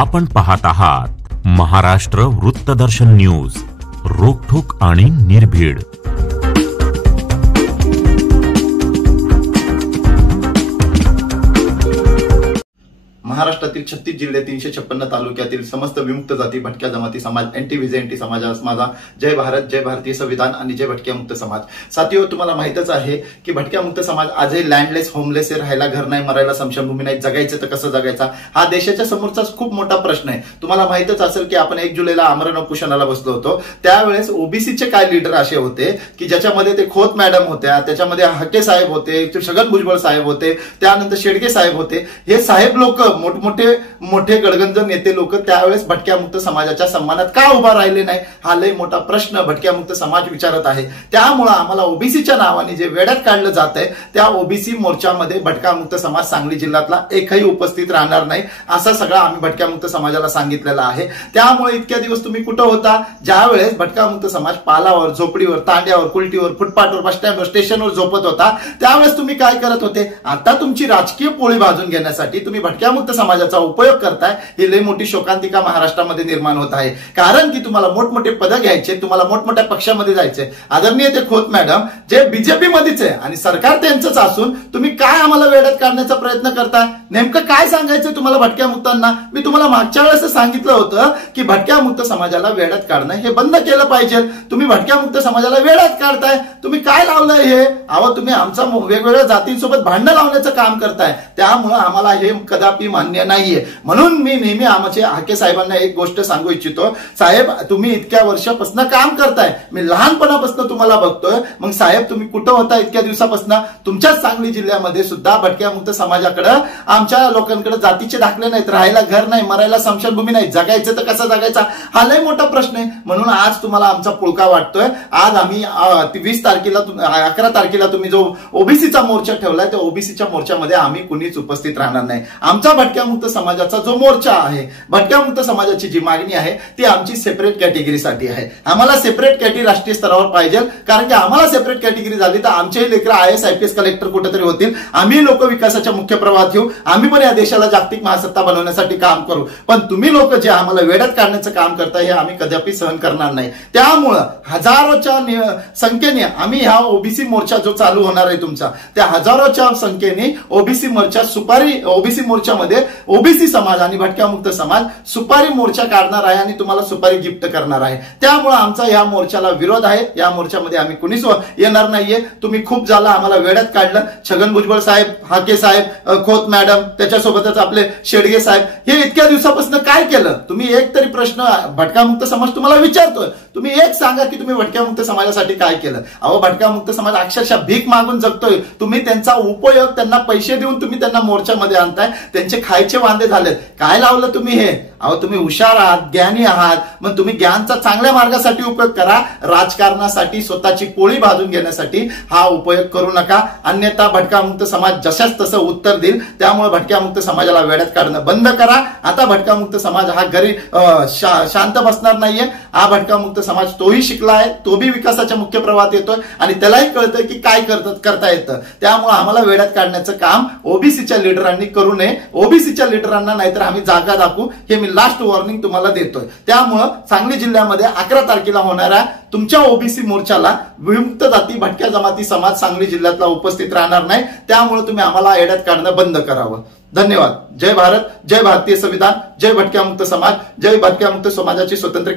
आपण पाहत आहात महाराष्ट्र वृत्तदर्शन न्यूज, रोखठोक आणि निर्भीड। महाराष्ट्रातील 36 जिल्हे 356 तालुक्यातील समस्त विमुक्त जाती भटक्या जमाती समाज एनटी समाजास माझा जय भारत, जय भारतीय संविधान आणि जय भटक्या मुक्त समाज। साथियो, तुम्हाला माहितच आहे की भटक्या मुक्त समाज आजही लँडलेस, होमलेस, राहायला घर नाही, मरायला समशमभूमी नाही, जगायचं तर कसं जगायचा हा देशाच्या समोरचा खूप मोठा प्रश्न आहे। तुम्हाला माहितच असेल की आपण 1 जुलैला आमरण उपोषणाला बसलो होतो। त्यावेळेस ओबीसीचे काय लीडर असे होते की ज्याच्यामध्ये ते खोत मॅडम होत्या, त्याच्यामध्ये हके साहेब होते, छगन भुजबळ साहेब होते, त्यानंतर शेडगे साहेब होते। हे साहेब लोक मोठे गडगंज नेते लोक त्यावेळेस भटक्या मुक्त समाजाच्या सन्मानात का उभा राहिले नाही हा लय मोठा प्रश्न भटक्या मुक्त समाज विचारत आहे। त्यामुळे आम्हाला ओबीसीच्या नावाने जे वेड्यात काढलं जात आहे त्या ओबीसी मोर्चामध्ये भटक्या मुक्त समाज सांगली जिल्ह्यातला एकही उपस्थित राहणार नाही असं सगळं आम्ही भटक्या मुक्त समाजाला सांगितलेलं आहे। त्यामुळे इतक्या दिवस तुम्ही कुठं होता ज्यावेळेस भटक्या मुक्त समाज पालावर, झोपडीवर, तांड्यावर, कुलटीवर, फुटपाथवर, बस स्टँडवर, स्टेशनवर झोपत होता त्यावेळेस तुम्ही काय करत होते? आता तुमची राजकीय पोळी भाजून घेण्यासाठी तुम्ही भटक्या मुक्त समाजाचा उपयोग करताय। ही लई मोठी शोकांतिका महाराष्ट्रामध्ये निर्माण होत आहे, कारण की तुम्हाला मोठमोठे पद घ्यायचे, तुम्हाला मोठमोठ्या पक्षामध्ये जायचे। आदरणीय ते खोत मॅडम जे बीजेपी मध्येच आहे आणि सरकार त्यांचंच असून तुम्ही काय आम्हाला वेड्यात काढण्याचा प्रयत्न करताय? नेमकं काय सांगायचं तुम्हाला भटक्या मुक्तांना? मी तुम्हाला मागच्या वेळेस सांगितलं होतं की भटक्या मुक्त समाजाला वेड्यात काढणं हे बंद केलं पाहिजे। तुम्ही भटक्या मुक्त समाजाला वेड्यात काढताय, तुम्ही काय लावलंय हे? अहो, तुम्ही आमचा वेगवेगळ्या जातींसोबत भांडण लावण्याचं काम करताय, त्यामुळे आम्हाला हे कदापि मान्य नाहीये। म्हणून मी नेहमी आमचे हाके साहेबांना एक गोष्ट सांगू इच्छितो, साहेब तुम्ही इतक्या वर्षापासून काम करताय, मी लहानपणापासून तुम्हाला बघतोय, मग साहेब तुम्ही कुठं होता इतक्या दिवसापासून? तुमच्याच सांगली जिल्ह्यामध्ये सुद्धा भटक्या मुक्त समाजाकडे, आमच्या लोकांकडे जातीचे दाखले नाहीत, राहायला घर नाही, मरायला समशमभूमी नाही, जगायचं तर कसं जगायचा हा लय मोठा प्रश्न आहे। म्हणून आज तुम्हाला आमचा पुळका वाटतोय। आज आम्ही 20 तारखेला 11 तारखेला तुम्ही जो ओबीसीचा मोर्चा ठेवलाय त्या ओबीसीच्या मोर्चामध्ये आम्ही कुणीच उपस्थित राहणार नाही। आमचा भटक्या मुक्त समाजाचा जो मोर्चा आहे, भटक्या मुक्त समाजाची जी मागणी आहे ती आमची सेपरेट कॅटेगरीसाठी आहे। आम्हाला सेपरेट कॅटेगरी राष्ट्रीय स्तरावर पाहिजे, कारण की आम्हाला सेपरेट कॅटेगरी झाली तर आमचेही लेकर IAS IPS कलेक्टर कुठेतरी होतील, आम्ही लोक विकासाच्या मुख्य प्रवाहात येऊ, आम्ही पण या देशाला जागतिक महासत्ता बनवण्यासाठी काम करू। पण तुम्ही लोक जे आम्हाला वेड्यात काढण्याचं काम करताय हे आम्ही कदापि सहन करणार नाही। त्यामुळे हजारोच्या संख्येने आम्ही हा ओबीसी मोर्चा जो चालू होणार आहे तुमचा, त्या हजारोच्या संख्येने ओबीसी मोर्चा सुपारी ओबीसी मोर्चामध्ये ओबीसी समाज आणि भटक्या मुक्त समाज सुपारी मोर्चा काढणार आहे आणि तुम्हाला सुपारी गिफ्ट करणार आहे। त्यामुळे आमचा या मोर्चाला विरोध आहे। या मोर्चामध्ये आम्ही कुणीच येणार नाहीये। तुम्ही खूप झालं आम्हाला वेड्यात काढलं। छगन भुजबळ साहेब, हाके साहेब, खोत मॅडम, त्याच्यासोबतच आपले शेडगे साहेब, हे इतक्या दिवसापासून काय केलं? तुम्ही एक तरी प्रश्न भटक्या मुक्त समाज तुम्हाला विचारतोय, तुम्ही एक सांगा की तुम्ही भटक्या मुक्त समाजासाठी काय केलं? अहो, भटक्या मुक्त समाज अक्षरशः भीक मागून जगतोय। तुम्ही त्यांचा उपयोग, त्यांना पैसे देऊन तुम्ही त्यांना मोर्चामध्ये आणताय, त्यांचे खायचे वांदे झालेत। काय लावलं तुम्ही हे? अहो, तुम्ही हुशार आहात, ज्ञानी आहात, मग तुम्ही ज्ञानचा चांगल्या मार्गासाठी उपयोग करा। राजकारणासाठी, स्वतःची पोळी भाजून घेण्यासाठी हा उपयोग करू नका, अन्यथा भटक्या मुक्त समाज जशाच तसं उत्तर देईल। त्यामुळे भटक्या मुक्त समाजाला वेड्यात काढणं बंद करा। आता भटक्या मुक्त समाज हा घरी शांत बसणार नाहीये। हा भटक्या मुक्त समाज तोही शिकला आहे, तो बी विकासाच्या मुख्य प्रवाहात येतोय आणि त्यालाही कळतंय की काय करता येतं। त्यामुळे आम्हाला वेड्यात काढण्याचं काम ओबीसीच्या लीडरांनी करू नये। ओबीसीच्या लीडरांना नाहीतर आम्ही जागा दाखवू, हे मी लास्ट वॉर्निंग तुम्हाला देतोय। त्यामुळे सांगली जिल्ह्यामध्ये 11 तारखेला होणाऱ्या तुमच्या ओबीसी मोर्चाला विमुक्त जाती भटक्या जमाती समाज सांगली जिल्ह्यातला उपस्थित राहणार नाही। त्यामुळे तुम्ही आम्हाला वेड्यात काढणं बंद करावं। धन्यवाद। जय भारत, जय भारतीय संविधान, जय भटक्या मुक्त समाज, जय भटक्या मुक्त समाजाची स्वतंत्र